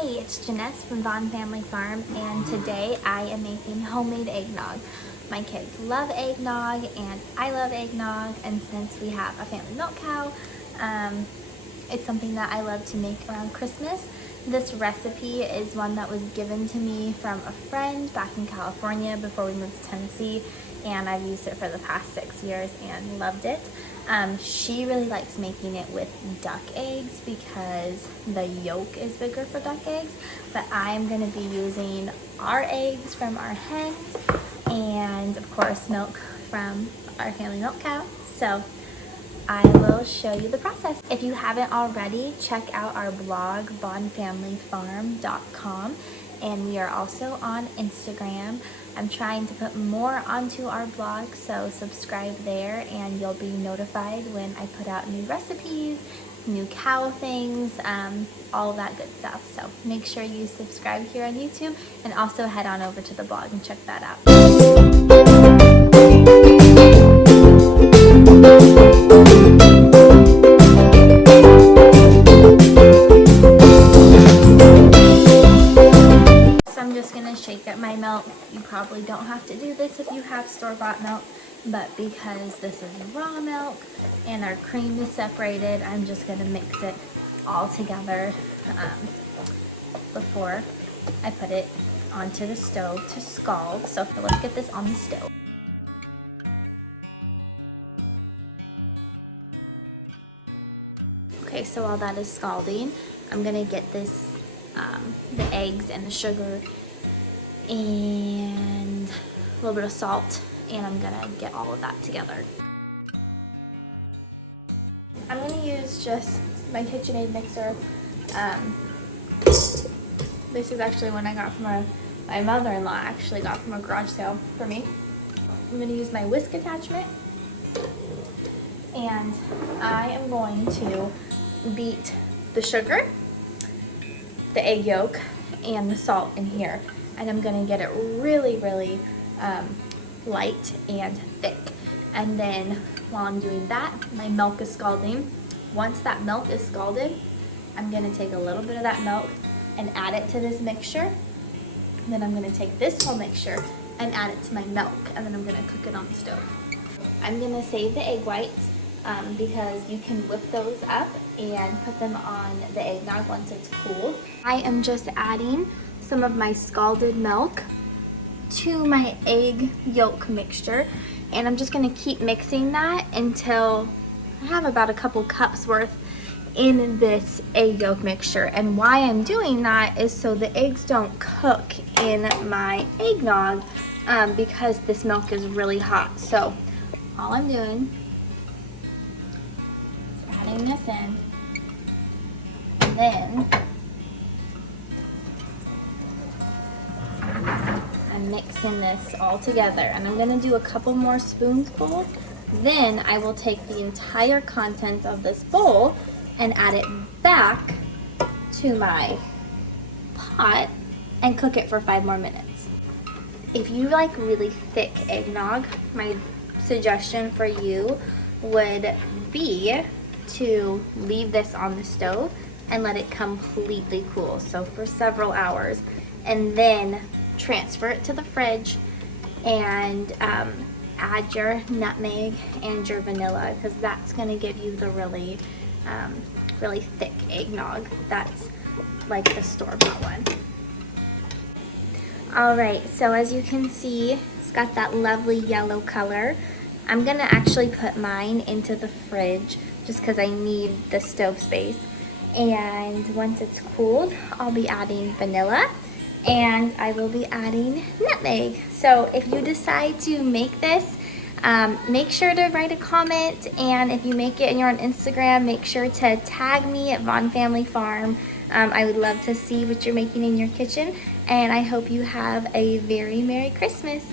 Hey, it's Janess from Vaughn Family Farm, and today I am making homemade eggnog. My kids love eggnog and I love eggnog, and since we have a family milk cow, it's something that I love to make around Christmas. This recipe is one that was given to me from a friend back in California before we moved to Tennessee, and I've used it for the past 6 years and loved it. She really likes making it with duck eggs because the yolk is bigger for duck eggs, but I'm going to be using our eggs from our hens and of course milk from our family milk cow. So I will show you the process. If you haven't already, check out our blog, vaughnfamilyfarm.com, and we are also on Instagram. I'm trying to put more onto our blog, so subscribe there and you'll be notified when I put out new recipes, new cow things, all that good stuff. So make sure you subscribe here on YouTube and also head on over to the blog and check that out. Shake up my milk. You probably don't have to do this if you have store-bought milk, but because this is raw milk and our cream is separated, I'm just going to mix it all together before I put it onto the stove to scald. So let's get this on the stove. Okay, so while that is scalding, I'm going to get this the eggs and the sugar and a little bit of salt, and I'm gonna get all of that together. I'm gonna use just my KitchenAid mixer. This is actually one I got from my mother-in-law, actually got from a garage sale for me. I'm gonna use my whisk attachment, and I am going to beat the sugar, the egg yolk, and the salt in here. And I'm gonna get it really light and thick. And then while I'm doing that, my milk is scalding. Once that milk is scalded, I'm gonna take a little bit of that milk and add it to this mixture. And then I'm gonna take this whole mixture and add it to my milk, and then I'm gonna cook it on the stove. I'm gonna save the egg whites because you can whip those up and put them on the eggnog once it's cooled. I am just adding some of my scalded milk to my egg yolk mixture, and I'm just going to keep mixing that until I have about a couple cups worth in this egg yolk mixture. And why I'm doing that is so the eggs don't cook in my eggnog because this milk is really hot. So all I'm doing is adding this in, and then I'm mixing this all together, and I'm going to do a couple more spoonfuls. Then I will take the entire contents of this bowl and add it back to my pot and cook it for 5 more minutes. If you like really thick eggnog, my suggestion for you would be to leave this on the stove and let it completely cool, so for several hours, and then transfer it to the fridge and add your nutmeg and your vanilla, because that's going to give you the really thick eggnog that's like the store-bought one. Alright, so as you can see, it's got that lovely yellow color. I'm going to actually put mine into the fridge just because I need the stove space, and once it's cooled, I'll be adding vanilla and I will be adding nutmeg. So if you decide to make this, make sure to write a comment, and if you make it and you're on Instagram, make sure to tag me at Vaughn Family Farm. I would love to see what you're making in your kitchen, and I hope you have a very Merry Christmas.